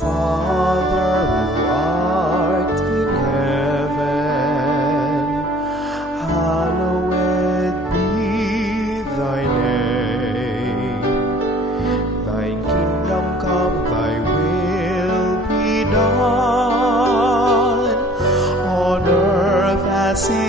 Father who art in heaven, hallowed be thy name. Thy kingdom come, thy will be done, on earth as it